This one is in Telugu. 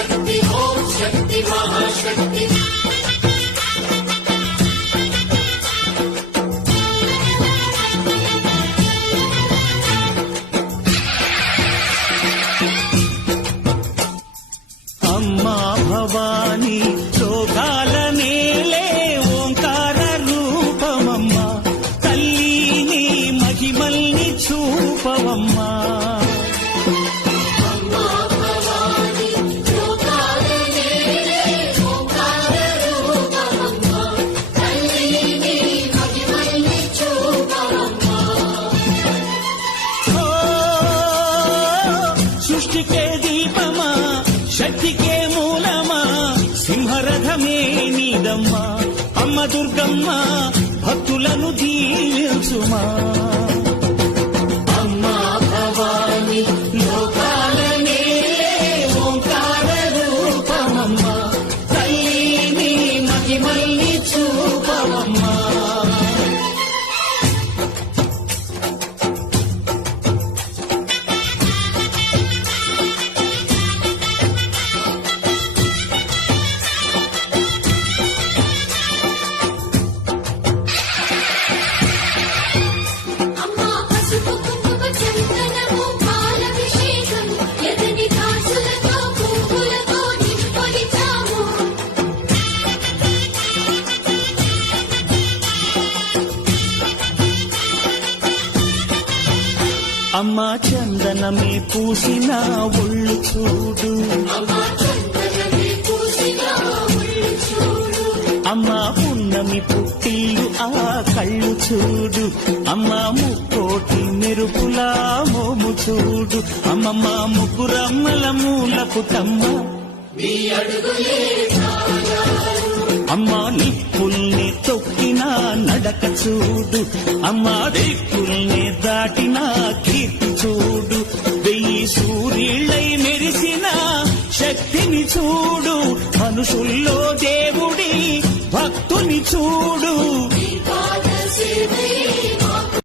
శక్తి ఓం శక్తి మహాశక్తి అమ్మా భవాని లోకాల నేలే ఓంకార రూపమమ్మా తల్లిని మహిమల్ని చూపవమ్మా సృష్టికే దీపమా శక్తికే మూలమా సింహరథమే నీదమ్మా అమ్మ దుర్గమ్మ భక్తులను దీవించుమా అమ్మా భవాని లోకాల నేలే ఓంకార రూపమమ్మా తల్లిని మహిమల్ని చూపవమ్మా అమ్మా చందనమే పూసిన ఒళ్ళు చూడు అమ్మా పున్నమి పుట్టిల్లు ఆ కళ్ళు చూడు అమ్మా ముక్కోటి మెరుపులా మోము చూడు అమ్మమ్మ ముగ్గురమ్మల మూల పుటమ్మ అమ్మా నిప్పుల్ని తొక్కిన నడక చూడు అమ్మా దిక్కుల్ని దాటిన కీర్తి చూడు వెయ్యి సూర్యుళ్ళై మెరిసిన శక్తిని చూడు మనుషుల్లో దేవుడి భక్తుని చూడు